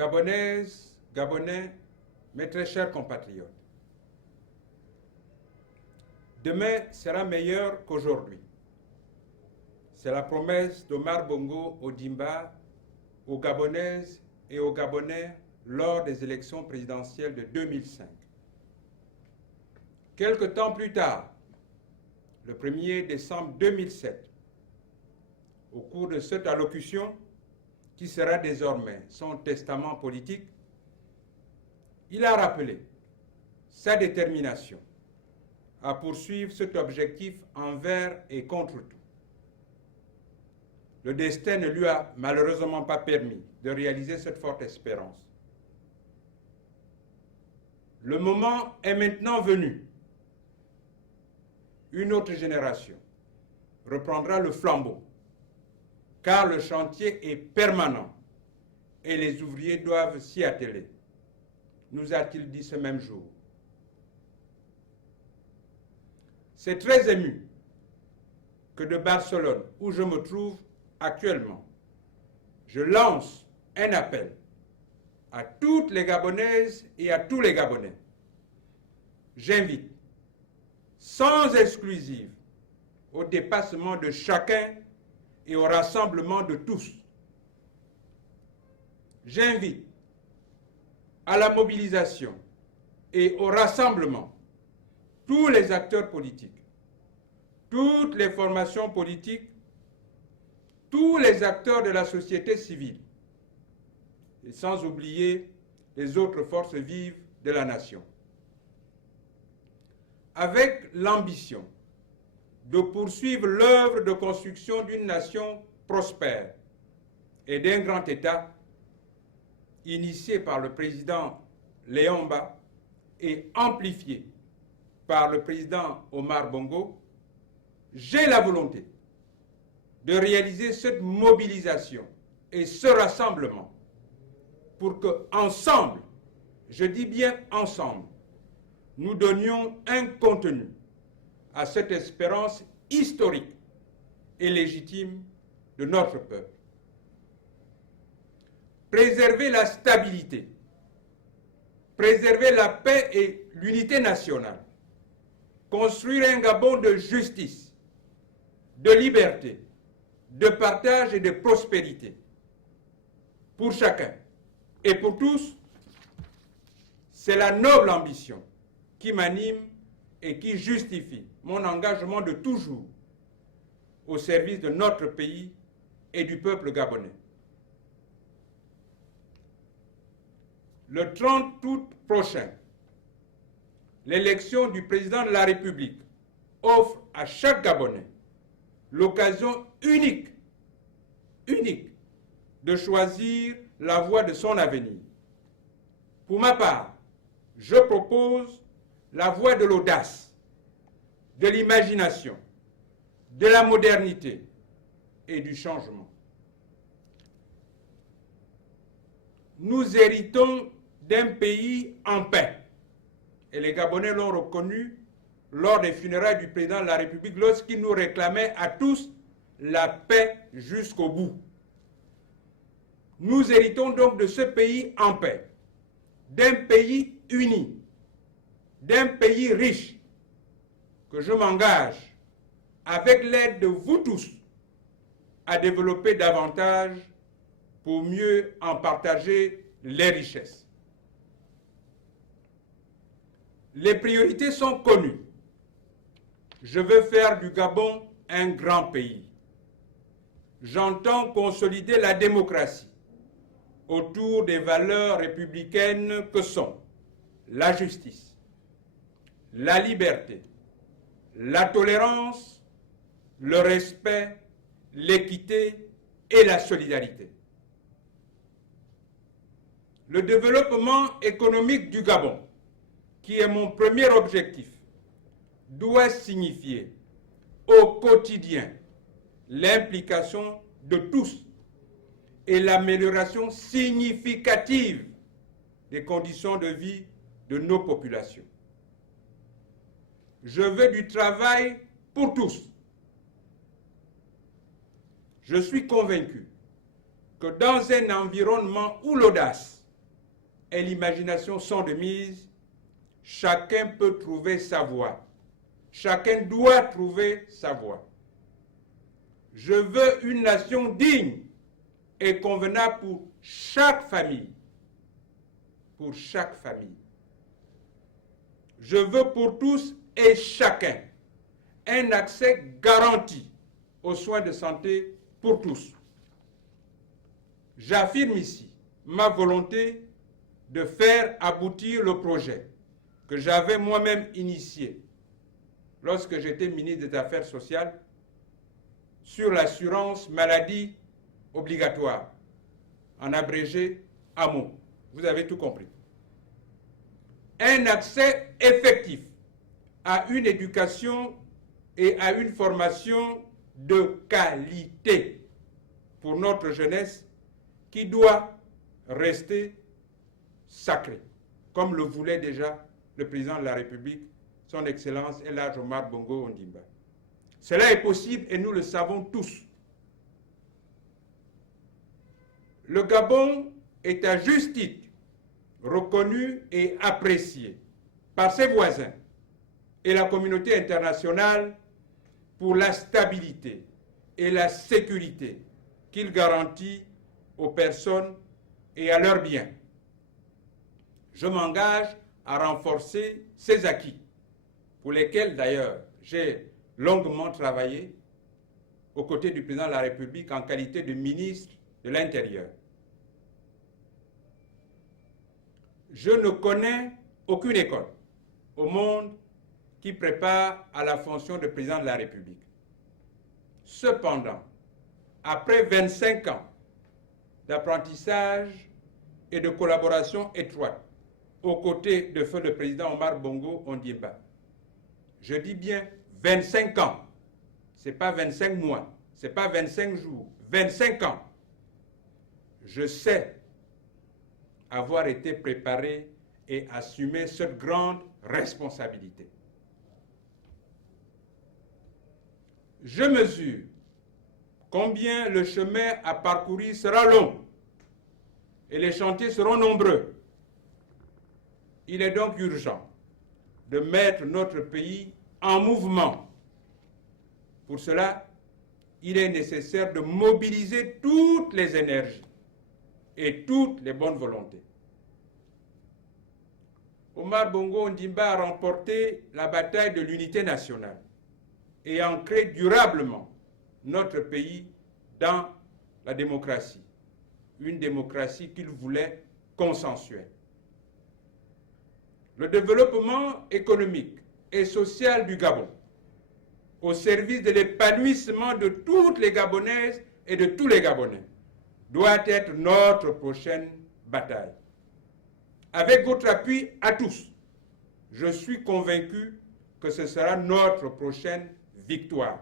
Gabonaises, Gabonais, mes très chers compatriotes, demain sera meilleur qu'aujourd'hui. C'est la promesse d'Omar Bongo Ondimba aux Gabonaises et aux Gabonais lors des élections présidentielles de 2005. Quelque temps plus tard, le 1er décembre 2007, au cours de cette allocution, qui sera désormais son testament politique, il a rappelé sa détermination à poursuivre cet objectif envers et contre tout. Le destin ne lui a malheureusement pas permis de réaliser cette forte espérance. Le moment est maintenant venu. Une autre génération reprendra le flambeau, car le chantier est permanent et les ouvriers doivent s'y atteler, nous a-t-il dit ce même jour. C'est très ému que de Barcelone, où je me trouve actuellement, je lance un appel à toutes les Gabonaises et à tous les Gabonais. J'invite, sans exclusive, au dépassement de chacun et au rassemblement de tous. J'invite à la mobilisation et au rassemblement tous les acteurs politiques, toutes les formations politiques, tous les acteurs de la société civile, et sans oublier les autres forces vives de la nation, avec l'ambition de poursuivre l'œuvre de construction d'une nation prospère et d'un grand État initié par le président Léon Mba et amplifié par le président Omar Bongo. J'ai la volonté de réaliser cette mobilisation et ce rassemblement pour que, ensemble, je dis bien ensemble, nous donnions un contenu à cette espérance historique et légitime de notre peuple. Préserver la stabilité, préserver la paix et l'unité nationale, construire un Gabon de justice, de liberté, de partage et de prospérité pour chacun et pour tous, c'est la noble ambition qui m'anime et qui justifie mon engagement de toujours au service de notre pays et du peuple gabonais. Le 30 août prochain, l'élection du président de la République offre à chaque Gabonais l'occasion unique de choisir la voie de son avenir. Pour ma part, je propose la voie de l'audace, de l'imagination, de la modernité et du changement. Nous héritons d'un pays en paix, et les Gabonais l'ont reconnu lors des funérailles du président de la République lorsqu'il nous réclamait à tous la paix jusqu'au bout. Nous héritons donc de ce pays en paix, d'un pays uni, d'un pays riche, que je m'engage, avec l'aide de vous tous, à développer davantage pour mieux en partager les richesses. Les priorités sont connues. Je veux faire du Gabon un grand pays. J'entends consolider la démocratie autour des valeurs républicaines que sont la justice, la liberté, la tolérance, le respect, l'équité et la solidarité. Le développement économique du Gabon, qui est mon premier objectif, doit signifier au quotidien l'implication de tous et l'amélioration significative des conditions de vie de nos populations. Je veux du travail pour tous. Je suis convaincu que dans un environnement où l'audace, et l'imagination sont de mise, chacun peut trouver sa voie. Chacun doit trouver sa voie. Je veux une nation digne et convenable pour chaque famille. Pour chaque famille. Je veux pour tous et chacun un accès garanti aux soins de santé pour tous. J'affirme ici ma volonté de faire aboutir le projet que j'avais moi-même initié lorsque j'étais ministre des Affaires sociales sur l'assurance maladie obligatoire, en abrégé AMO. Vous avez tout compris. Un accès effectif à une éducation et à une formation de qualité pour notre jeunesse qui doit rester sacrée, comme le voulait déjà le président de la République, son Excellence El Hadj Omar Bongo Ondimba. Cela est possible et nous le savons tous. Le Gabon est à juste titre reconnu et apprécié par ses voisins et la communauté internationale pour la stabilité et la sécurité qu'il garantit aux personnes et à leurs biens. Je m'engage à renforcer ces acquis, pour lesquels d'ailleurs j'ai longuement travaillé aux côtés du président de la République en qualité de ministre de l'Intérieur. Je ne connais aucune école au monde qui prépare à la fonction de président de la République. Cependant, après 25 ans d'apprentissage et de collaboration étroite aux côtés de feu le président Omar Bongo Ondimba, je dis bien 25 ans, ce n'est pas 25 mois, ce n'est pas 25 jours, 25 ans, je sais avoir été préparé et assumer cette grande responsabilité. Je mesure combien le chemin à parcourir sera long et les chantiers seront nombreux. Il est donc urgent de mettre notre pays en mouvement. Pour cela, il est nécessaire de mobiliser toutes les énergies et toutes les bonnes volontés. Omar Bongo Ondimba a remporté la bataille de l'unité nationale et ancré durablement notre pays dans la démocratie, une démocratie qu'il voulait consensuelle. Le développement économique et social du Gabon, au service de l'épanouissement de toutes les Gabonaises et de tous les Gabonais, doit être notre prochaine bataille. Avec votre appui à tous, je suis convaincu que ce sera notre prochaine victoire.